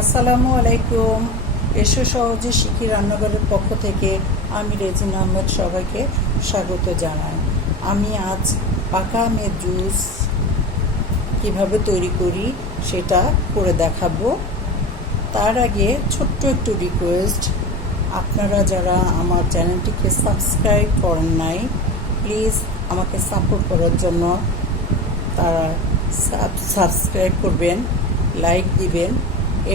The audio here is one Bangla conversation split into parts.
আসসালামু আলাইকুম। এসো সহজে শিখি রান্নাঘরের পক্ষ থেকে আমি রেজিনা আহমেদ সবাইকে স্বাগত জানাই। আমি আজ পাকা আমের জুস কিভাবে তৈরি করি সেটা করে দেখাবো। তার আগে ছোট্ট একটু রিকোয়েস্ট, আপনারা যারা আমার চ্যানেলটিকে সাবস্ক্রাইব করেন নাই, প্লিজ আমাকে সাপোর্ট করার জন্য তারা সাবস্ক্রাইব করবেন, লাইক দিবেন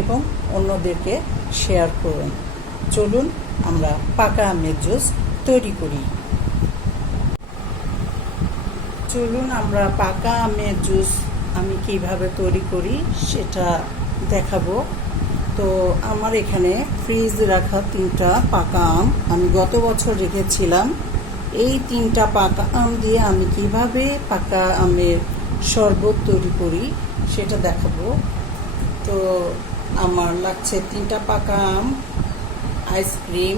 এবং অন্যদেরকে শেয়ার করুন। চলুন আমরা পাকা আমের জুস তৈরি করি। চলুন আমরা পাকা আমের জুস আমি কিভাবে তৈরি করি সেটা দেখাবো। তো আমার এখানে ফ্রিজে রাখা 3টা পাকা আম আমি গত বছর রেখেছিলাম। এই 3টা পাকা আম দিয়ে আমি কিভাবে পাকা আমের শরবত তৈরি করি সেটা দেখাবো। তো আমার লাগছে 3টা পাকা আম, আইসক্রিম,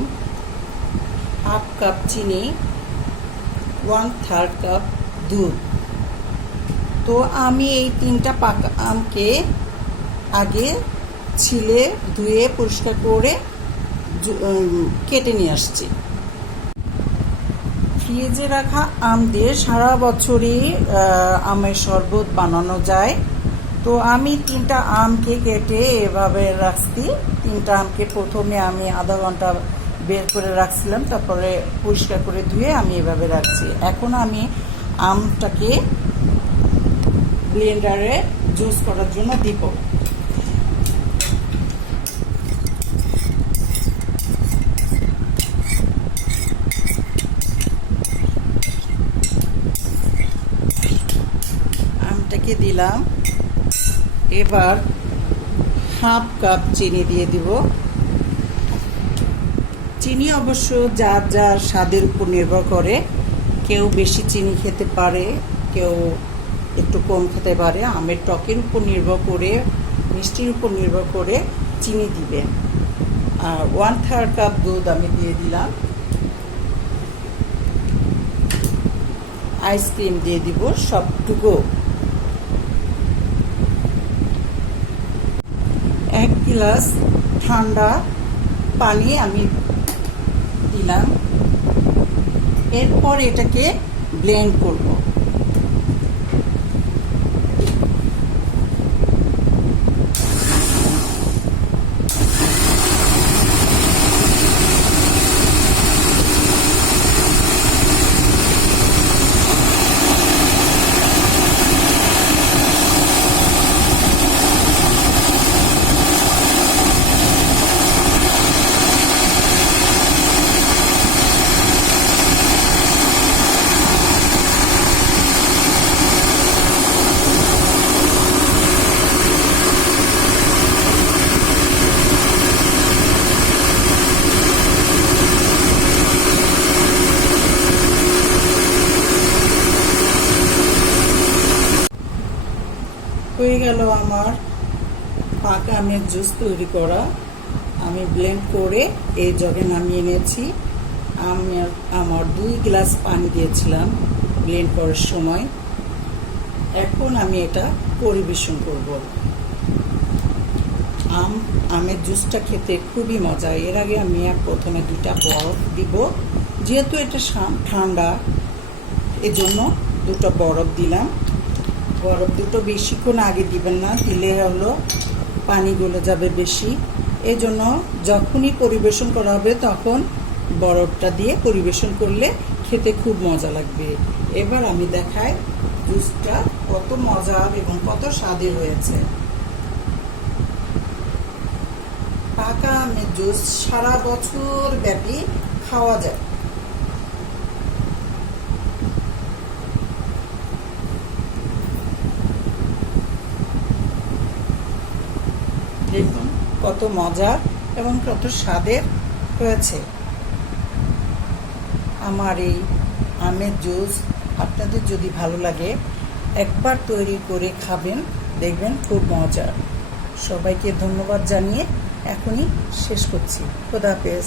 হাফ কাপ চিনি, 1/3 কাপ দুধ। তো আমি এই 3টা পাকা আমকে আগে ছিলে ধুয়ে পরিষ্কার করে কেটে নিয়ে আসছি। ফ্রিজে রাখা আম দিয়ে সারা বছরই আমের শরবত বানানো যায়। তো আমি 3টা আমকে কেটে এভাবে রাখছি। 3টা আমকে প্রথমে আমি আধা ঘন্টা বের করে রাখছিলাম, তারপরে পরিষ্কার করে ধুয়ে আমি এভাবে রাখছি। এখন আমি আমটাকে ব্লেন্ডারে জুস করার জন্য দিব। আমটাকে দিলাম, এবার হাফ কাপ চিনি দিয়ে দিব। চিনি অবশ্য যার যার স্বাদের উপর নির্ভর করে, কেউ বেশি চিনি খেতে পারে, কেউ একটু কম খেতে পারে। আমের টকের উপর নির্ভর করে, মিষ্টির উপর নির্ভর করে চিনি দিবেন। আর 1/3 কাপ দুধ আমি দিয়ে দিলাম। আইসক্রিম দিয়ে দিব সবটুকু। 1 গ্লাস ঠান্ডা পানি আমি দিলাম। এরপর এটাকে ব্লেন্ড করব। হয়ে গেল আমার পাকা আমের জুস তৈরি করা। আমি ব্লেন্ড করে এই জগে নামিয়ে নিয়েছি। আমার 2 গ্লাস পানি দিয়েছিলাম ব্লেন্ড করার সময়। এখন আমি এটা পরিবেশন করব। আমের জুসটা খেতে খুবই মজা। এর আগে আমি প্রথমে 2টা বরফ দিব, যেহেতু এটা ঠান্ডা এজন্য 2টা বরফ দিলাম। বরফ দুটো বেশিক্ষণ আগে দিবেন না, দিলে হলো পানি গলে যাবে বেশি। এজন্য যখনই পরিবেশন করা হবে তখন বরফটা দিয়ে পরিবেশন করলে খেতে খুব মজা লাগবে। এবার আমি দেখাই জুসটা কত মজার এবং কত স্বাদের হয়েছে। পাকা আমের জুস সারা বছর ব্যাপী খাওয়া যায়। দেখুন কত মজার এবং কত স্বাদের হয়েছে আমার এই আমের জুস। আপনাদের যদি ভালো লাগে একবার তৈরি করে খাবেন, দেখবেন খুব মজার। সবাইকে ধন্যবাদ জানিয়ে এখনই শেষ করছি। খোদা হাফেজ।